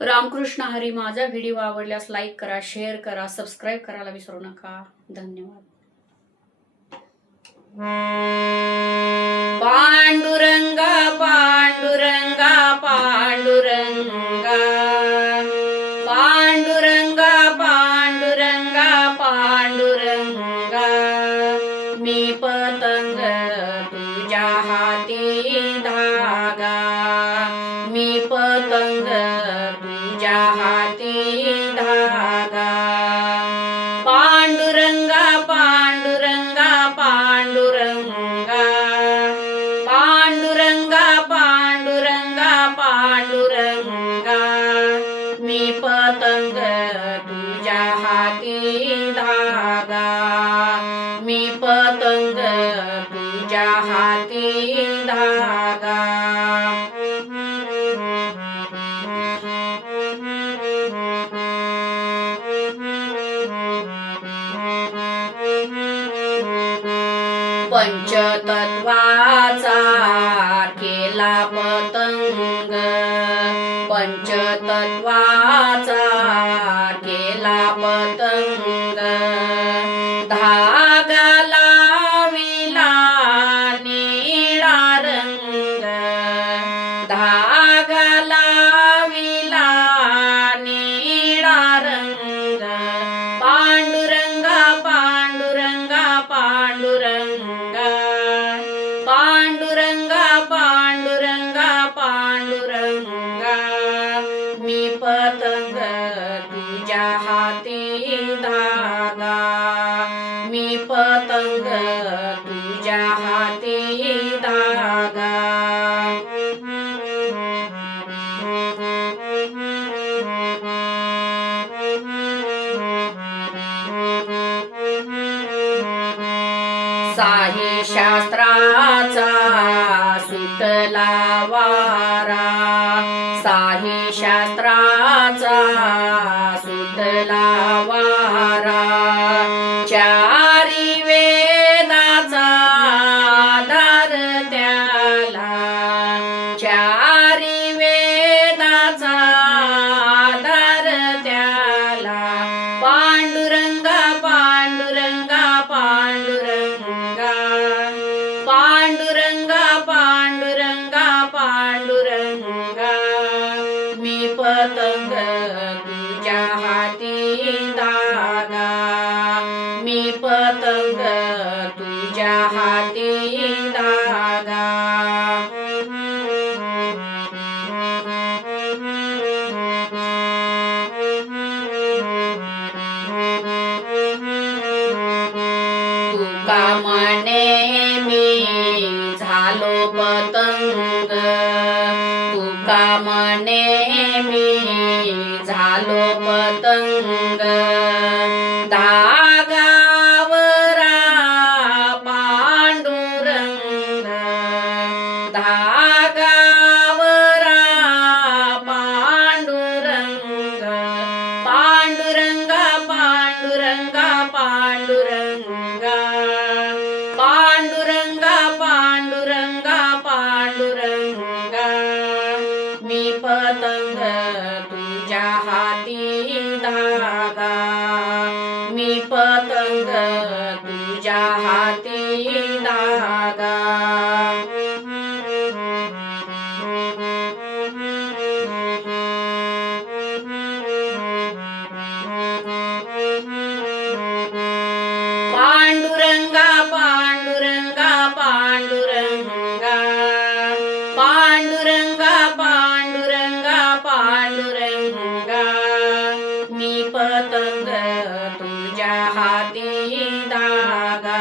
रामकृष्ण हरी. माझा व्हिडिओ आवडल्यास लाईक करा, शेअर करा, सबस्क्राईब करायला विसरू नका. धन्यवाद. पांडुरंगा पांडुरंगा पांडुरंगा पांडुरंगा पांडुरंगा पांडुरंगा मी पतंग तुझ्या हाती धागा, मी पतंग तुझ्या हाती धागा. पांडुरंगा पांडुरंगा पांडुरंगा पांडुरंगा पांडुरंगा पांडुरंगा मी पतंग तुझ्या हाती धागा, मी पतंग तुझ्या हाती धागा. पंचतत्वाचा केला पतंग, पंचतत्वाचा केला पतंग. धागा लाविला निळा रंग, धागा लाविला निळा रंग. पांडुरंगा पांडुरंगा पांडुरंगा पांडुरंगा पांडुरंगा पांडुरंगा मी पतंग तुझ्या हाती धागा, मी पतंग तुझ्या हाती धागा. साही शास्त्राचा सुटला वारा, साही शास्त्राचा सुटला वारा. चारी वेदाचा आधार त्याला, चारी वेदाचा आधार त्याला. पांडुरंगा पांडुरंगा पांडुरंगा पांडुरंगा पांडुरंगा पांडुरंगा मी पतंग तुझ्या हाती धागा, मी पतंग तुझ्या हाती धागा. तुका म्हणे मी झालो पतंग, तुका म्हणे मी झालो पतंग. धागावरा पांडुरंग, धागावरा पांडुरंग. पांडुरंगा पांडुरंगा पांडुरंगा पांडुरंगा पांडुरंगा पांडुरंगा मी पतंग तुझ्या हाती धागा, मी पतंग तुझ्या हाती धागा. पांडुरंगा पांडुरंगा पांडुरंगा पांडुरंगा पांडुरंगा पांडुरंगा मी पतंग तुझ्या हाती धागा,